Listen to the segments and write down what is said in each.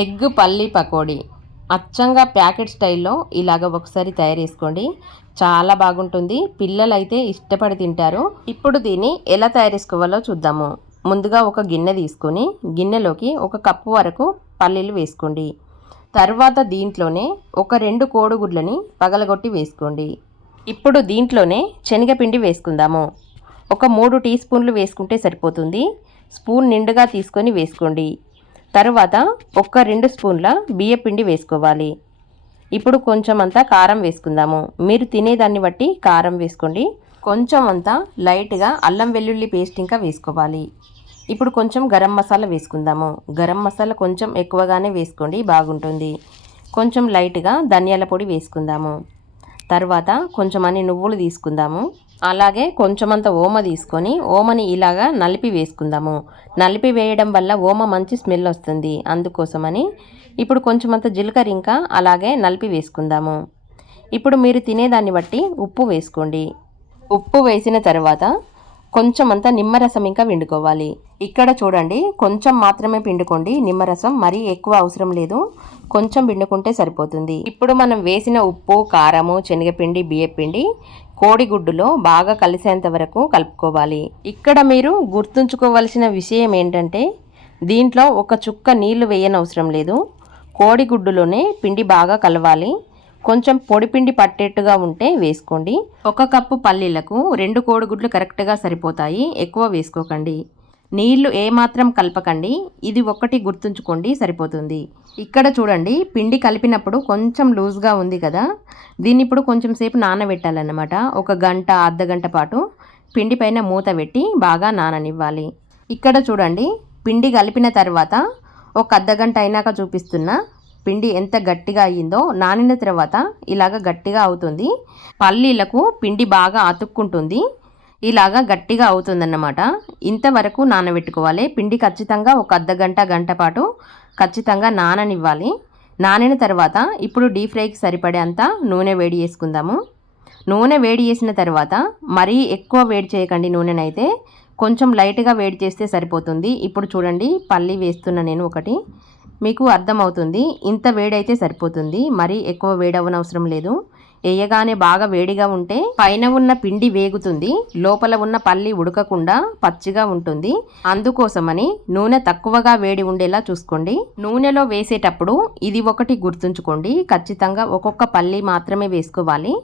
Egg పల్లీ పకోడీ. అచ్చంగా packet స్టైల్లో ఇలాగ ఒకసారి తయారు చేసుకోండి చాలా బాగుంటుంది. పిల్లలు అయితే ఇష్టపడి తింటారు. ఇప్పుడు దీన్ని ఎలా తయారు చేసుకోవాలో చూద్దాము. ముందుగా ఒక గిన్నె తీసుకొని గిన్నెలోకి ఒక కప్పు వరకు పల్లీలు వేసుకోండి. తర్వాత దీంట్లోనే ఒక రెండు కోడిగుడ్లని పగలగొట్టి వేసుకోండి. ఇప్పుడు దీంట్లోనే శనగపిండి వేసుకుందాము. ఒక మూడు టీ స్పూన్లు వేసుకుంటే సరిపోతుంది. స్పూన్ నిండుగా తీసుకొని వేసుకోండి. తర్వాత ఒక్క రెండు స్పూన్ల బియ్యపిండి వేసుకోవాలి. ఇప్పుడు కొంచెం అంతా కారం వేసుకుందాము. మీరు తినేదాన్ని బట్టి కారం వేసుకోండి. కొంచెం అంతా లైట్గా అల్లం వెల్లుల్లి పేస్ట్ ఇంకా వేసుకోవాలి. ఇప్పుడు కొంచెం గరం మసాలా వేసుకుందాము. గరం మసాలా కొంచెం ఎక్కువగానే వేసుకోండి బాగుంటుంది. కొంచెం లైట్గా ధనియాల పొడి వేసుకుందాము. తర్వాత కొంచెం అన్ని నువ్వులు తీసుకుందాము. అలాగే కొంచెమంత ఓమ తీసుకొని ఓమని ఇలాగా నలిపి వేసుకుందాము. నలిపి వేయడం వల్ల ఓమ మంచి స్మెల్ వస్తుంది. అందుకోసమని ఇప్పుడు కొంచెమంత జీలకర్ర ఇంకా అలాగే నలిపి వేసుకుందాము. ఇప్పుడు మీరు తినేదాన్ని బట్టి ఉప్పు వేసుకోండి. ఉప్పు వేసిన తర్వాత కొంచెం అంతా నిమ్మరసం ఇంకా పిండుకోవాలి. ఇక్కడ చూడండి కొంచెం మాత్రమే పిండుకోండి. నిమ్మరసం మరీ ఎక్కువ అవసరం లేదు. కొంచెం పిండుకుంటే సరిపోతుంది. ఇప్పుడు మనం వేసిన ఉప్పు కారము శనగపిండి బియ్యపిండి కోడిగుడ్డులో బాగా కలిసేంత వరకు కలుపుకోవాలి. ఇక్కడ మీరు గుర్తుంచుకోవలసిన విషయం ఏంటంటే దీంట్లో ఒక చుక్క నీళ్ళు వేయనవసరం లేదు. కోడిగుడ్డులోనే పిండి బాగా కలవాలి. కొంచెం పొడిపిండి పట్టేట్టుగా ఉంటే వేసుకోండి. ఒక కప్పు పల్లీలకు రెండు కోడిగుడ్లు కరెక్ట్గా సరిపోతాయి. ఎక్కువ వేసుకోకండి. నీళ్ళు ఏమాత్రం కలపకండి. ఇది ఒక్కటి గుర్తుంచుకోండి సరిపోతుంది. ఇక్కడ చూడండి పిండి కలిపినప్పుడు కొంచెం లూజ్గా ఉంది కదా. దీన్ని ఇప్పుడు కొంచెం సేపు నానబెట్టాలన్నమాట. ఒక గంట అర్ధ గంట పాటు పిండి పైన మూత పెట్టి బాగా నాననివ్వాలి. ఇక్కడ చూడండి పిండి కలిపిన తర్వాత ఒక అర్ధ గంట అయినాక చూపిస్తున్న పిండి ఎంత గట్టిగా అయ్యిందో నానిన తర్వాత ఇలాగ గట్టిగా అవుతుంది. పల్లీలకు పిండి బాగా అతుక్కుంటుంది. ఇలాగా గట్టిగా అవుతుందన్నమాట. ఇంతవరకు నానబెట్టుకోవాలి. పిండి ఖచ్చితంగా ఒక అర్ధ గంట గంట పాటు ఖచ్చితంగా నాననివ్వాలి. నానిన తర్వాత ఇప్పుడు డీప్ ఫ్రైకి సరిపడే అంత నూనె వేడి చేసుకుందాము. నూనె వేడి చేసిన తర్వాత మరీ ఎక్కువ వేడి చేయకండి నూనెనైతే. కొంచెం లైట్గా వేడి చేస్తే సరిపోతుంది. ఇప్పుడు చూడండి పల్లి వేస్తున్న నేను ఒకటి. మీకు అర్థమవుతుంది. ఇంత వేడైతే సరిపోతుంది. మరీ ఎక్కువ వేడవనవసరం లేదు. వేయగానే బాగా వేడిగా ఉంటే పైన ఉన్న పిండి వేగుతుంది లోపల ఉన్న పల్లి ఉడకకుండా పచ్చిగా ఉంటుంది. అందుకోసమని నూనె తక్కువగా వేడి ఉండేలా చూసుకోండి. నూనెలో వేసేటప్పుడు ఇది ఒకటి గుర్తుంచుకోండి. ఖచ్చితంగా ఒక్కొక్క పల్లి మాత్రమే వేసుకోవాలి.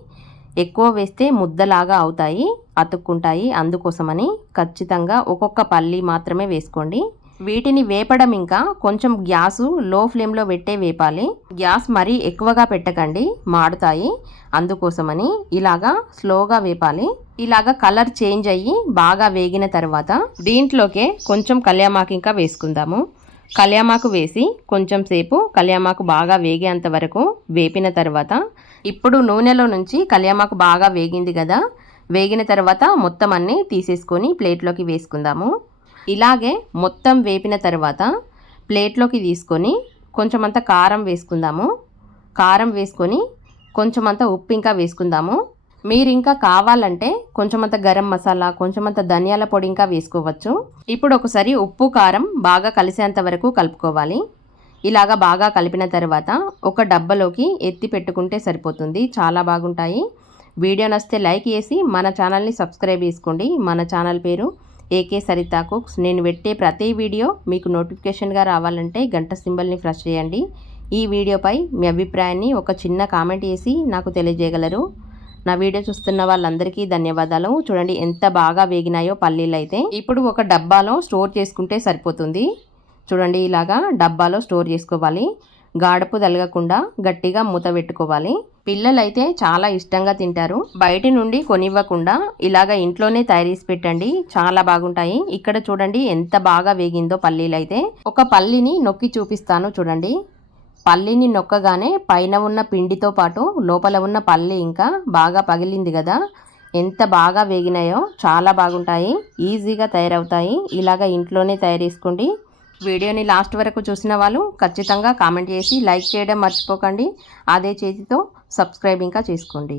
ఎక్కువ వేస్తే ముద్దలాగా అవుతాయి అతుక్కుంటాయి. అందుకోసమని ఖచ్చితంగా ఒక్కొక్క పల్లి మాత్రమే వేసుకోండి. వీటిని వేపడం ఇంకా కొంచెం గ్యాసు లో ఫ్లేమ్లో పెట్టే వేపాలి. గ్యాస్ మరీ ఎక్కువగా పెట్టకండి మాడుతాయి. అందుకోసమని ఇలాగా స్లోగా వేపాలి. ఇలాగా కలర్ చేంజ్ అయ్యి బాగా వేగిన తర్వాత దీంట్లోకే కొంచెం కళ్యామాకు ఇంకా వేసుకుందాము. కళ్యామాకు వేసి కొంచెం సేపు కళ్యామాకు బాగా వేగేంత వరకు వేపిన తర్వాత ఇప్పుడు నూనెలో నుంచి కళ్యామాకు బాగా వేగింది కదా వేగిన తర్వాత మొత్తం అన్నీ తీసేసుకొని ప్లేట్లోకి వేసుకుందాము. ఇలాగే మొత్తం వేపిన తర్వాత ప్లేట్లోకి తీసుకొని కొంచెం అంత కారం వేసుకుందాము. కారం వేసుకొని కొంచెం అంత ఉప్పు ఇంకా వేసుకుందాము. మీరు ఇంకా కావాలంటే కొంచెం అంత గరం మసాలా కొంచెం అంత ధనియాల పొడి ఇంకా వేసుకోవచ్చు. ఇప్పుడు ఒకసారి ఉప్పు కారం బాగా కలిసేంత వరకు కలుపుకోవాలి. ఇలాగా బాగా కలిపిన తర్వాత ఒక డబ్బలోకి ఎత్తి పెట్టుకుంటే సరిపోతుంది. చాలా బాగుంటాయి. వీడియో నచ్చితే లైక్ చేసి మన ఛానల్ని సబ్స్క్రైబ్ చేసుకోండి. మన ఛానల్ పేరు ఏకే సరితా కుక్స్ నేను పెట్టే ప్రతి వీడియో మీకు నోటిఫికేషన్గా రావాలంటే గంట సింబల్ని ప్రెస్ చేయండి. ఈ వీడియోపై మీ అభిప్రాయాన్ని ఒక చిన్న కామెంట్ చేసి నాకు తెలియజేయగలరు. నా వీడియో చూస్తున్న వాళ్ళందరికీ ధన్యవాదాలు. చూడండి ఎంత బాగా వేగినాయో పల్లీలు అయితే. ఇప్పుడు ఒక డబ్బాలో స్టోర్ చేసుకుంటే సరిపోతుంది. చూడండి ఇలాగా డబ్బాలో స్టోర్ చేసుకోవాలి. గాడపు తలగకుండా గట్టిగా మూత పెట్టుకోవాలి. పిల్లలైతే చాలా ఇష్టంగా తింటారు. బయట నుండి కొనివ్వకుండా ఇలాగ ఇంట్లోనే తయారీసి పెట్టండి. చాలా బాగుంటాయి. ఇక్కడ చూడండి ఎంత బాగా వేగిందో పల్లీలు అయితే ఒక పల్లిని నొక్కి చూపిస్తాను చూడండి. పల్లిని నొక్కగానే పైన ఉన్న పిండితో పాటు లోపల ఉన్న పల్లి ఇంకా బాగా పగిలింది కదా. ఎంత బాగా వేగినాయో చాలా బాగుంటాయి. ఈజీగా తయారవుతాయి. ఇలాగ ఇంట్లోనే తయారు చేసుకోండి. వీడియోని లాస్ట్ వరకు చూసిన వాళ్ళు ఖచ్చితంగా కామెంట్ చేసి లైక్ చేయడం మర్చిపోకండి. అదే చేతితో సబ్స్క్రైబ్ ఇంకా చేసుకోండి.